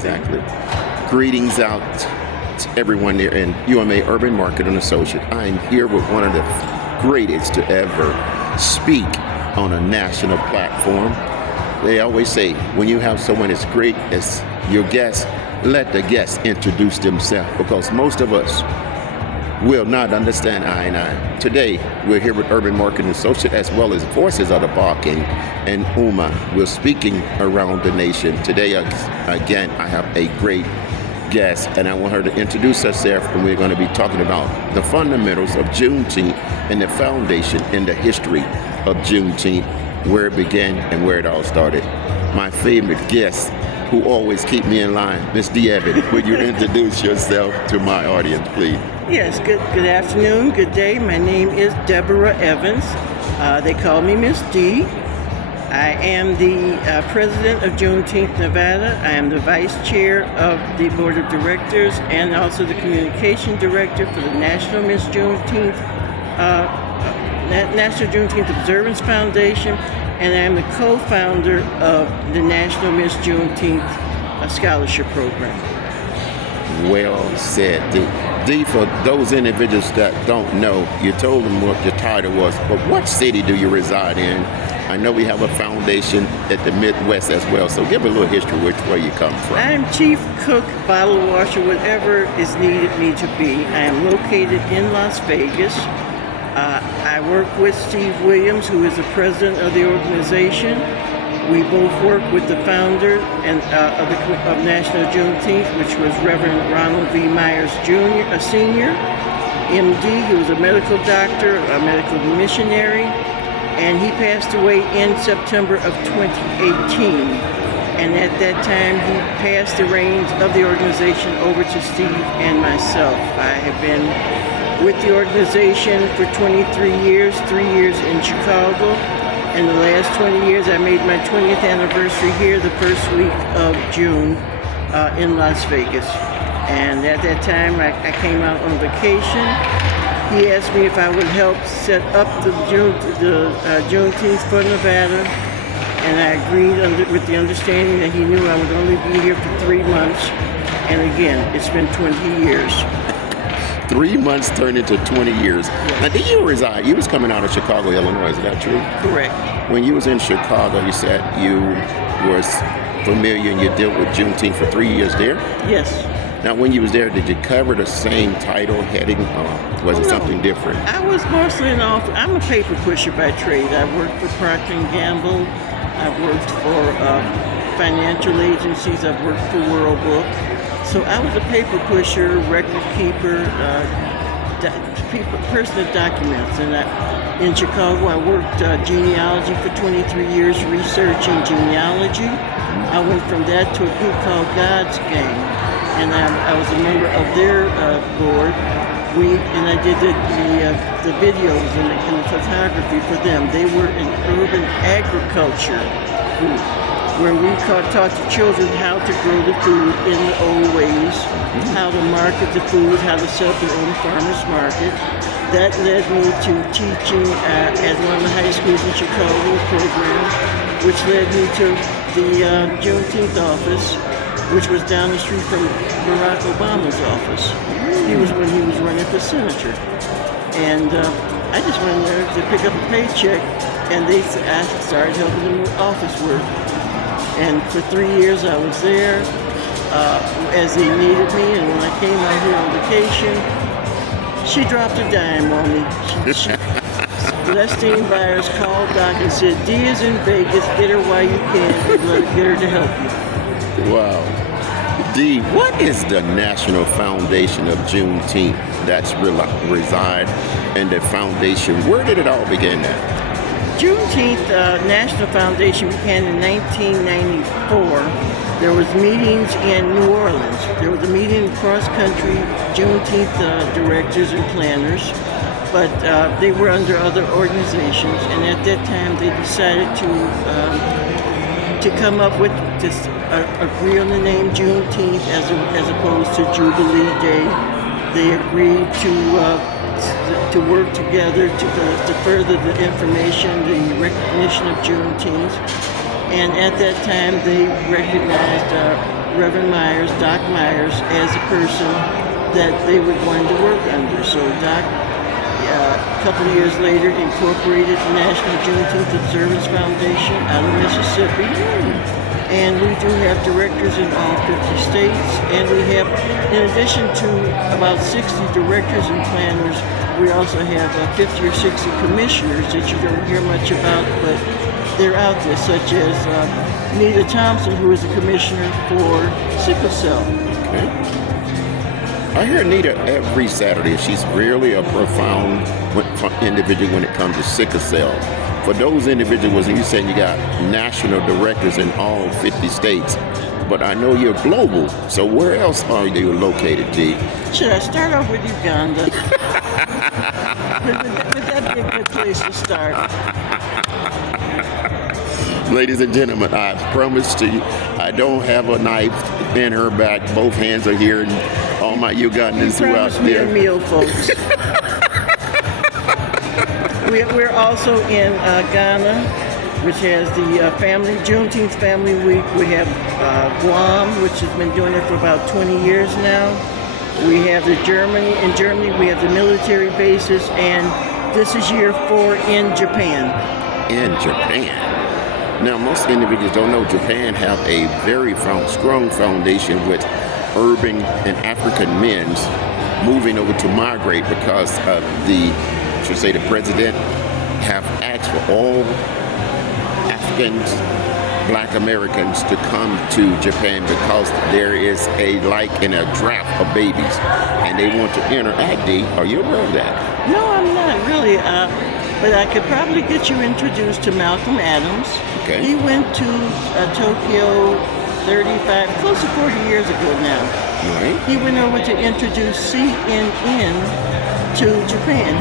Exactly. Greetings out to everyone there in UMA Urban Marketing Associate. I am here with one of the greatest to ever speak on a national platform. They always say, when you have someone as great as your guest, let the guest introduce themselves, because most of us will not understand I. Today, we're here with Urban Marketing Associate as well as Voices of the Barking and UMA. We're speaking around the nation. Today, again, I have a great guest, and I want her to introduce herself, and we're going to be talking about the fundamentals of Juneteenth and the foundation and the history of Juneteenth, where it began and where it all started. My favorite guest, who always keep me in line, Miss Dee Evans. Would you introduce yourself to my audience, please? Yes, good afternoon, good day. My name is Deborah Evans. They call me Miss D. I am the president of Juneteenth, Nevada. I am the vice chair of the board of directors and also the communication director for the National Juneteenth Observance Foundation, and I am the co-founder of the National Miss Juneteenth Scholarship Program. Well said, Dee. For those individuals that don't know, you told them what your title was, but what city do you reside in? I know we have a foundation at the Midwest as well, so give a little history where you come from. I am chief cook, bottle washer, whatever is needed me to be. I am located in Las Vegas. I work with Steve Williams, who is the president of the organization. We both work with the founder of National Juneteenth, which was Reverend Ronald V. Myers Jr., a senior, MD. He was a medical doctor, a medical missionary, and he passed away in September of 2018. And at that time, he passed the reins of the organization over to Steve and myself. I have been with the organization for 23 years, 3 years in Chicago. In the last 20 years, I made my 20th anniversary here the first week of June in Las Vegas. And at that time, I came out on vacation. He asked me if I would help set up the Juneteenth for Nevada, and I agreed with the understanding that he knew I would only be here for 3 months. And again, it's been 20 years. 3 months turned into 20 years. Yes. Now, did you reside? You was coming out of Chicago, Illinois. Is that true? Correct. When you was in Chicago, you said you was familiar and you dealt with Juneteenth for 3 years there? Yes. Now, when you was there, did you cover the same title heading, or was it something different? I was mostly in office. I'm a paper pusher by trade. I worked for Procter & Gamble. I've worked for financial agencies. I've worked for World Book. So I was a paper pusher, record keeper, person of documents. And in Chicago, I worked genealogy for 23 years, researching genealogy. I went from that to a group called God's Gang, and I was a member of their board. And I did the videos and the photography for them. They were an urban agriculture group, where we taught the children how to grow the food in the old ways, how to market the food, how to set up their own farmer's market. That led me to teaching at one of the high schools in Chicago program, which led me to the Juneteenth office, which was down the street from Barack Obama's office. When he was running for senator. And I just went there to pick up a paycheck, and I started helping them with office work. And for 3 years I was there as they needed me, and when I came out here on vacation, she dropped a dime on me. Celestine Byers called Doc and said, Dee is in Vegas, get her while you can, and get her to help you. Wow. Dee, what is the National Foundation of Juneteenth that's reside in the foundation? Where did it all begin at? Juneteenth National Foundation began in 1994. There was meetings in New Orleans. There was a meeting across country, Juneteenth directors and planners, but they were under other organizations. And at that time, they decided to come up with this, agree on the name Juneteenth as opposed to Jubilee Day. They agreed to work together to further the information, the recognition of Juneteenth. And at that time, they recognized Reverend Myers, Doc Myers, as a person that they were going to work under. So Doc, a couple of years later, incorporated the National Juneteenth Observance Foundation out of Mississippi. And we do have directors in all 50 states. And we have, in addition to about 60 directors and planners, we also have 50 or 60 commissioners that you don't hear much about, but they're out there, such as Nita Thompson, who is a commissioner for sickle cell. Okay. I hear Nita every Saturday. She's really a profound individual when it comes to sickle cell. For those individuals, and you said you got national directors in all 50 states, but I know you're global. So where else are you located, Dee? Should I start off with Uganda? would that be a good place to start? Ladies and gentlemen, I promise to you, I don't have a knife in her back. Both hands are here, and all my Ugandans who out Promise me there. a meal, folks. We're also in Ghana, which has the Juneteenth Family Week. We have Guam, which has been doing it for about 20 years now. We have in Germany, we have the military bases, and this is year 4 in Japan. In Japan. Now, most individuals don't know Japan have a very strong foundation with urban and African men moving over to migrate because of the president have asked for all Africans, Black Americans to come to Japan because there is a draft of babies, and they want to interact. Are you aware of that? No, I'm not really. But I could probably get you introduced to Malcolm Adams. Okay. He went to Tokyo close to 40 years ago now. Right. He went over to introduce CNN to Japan.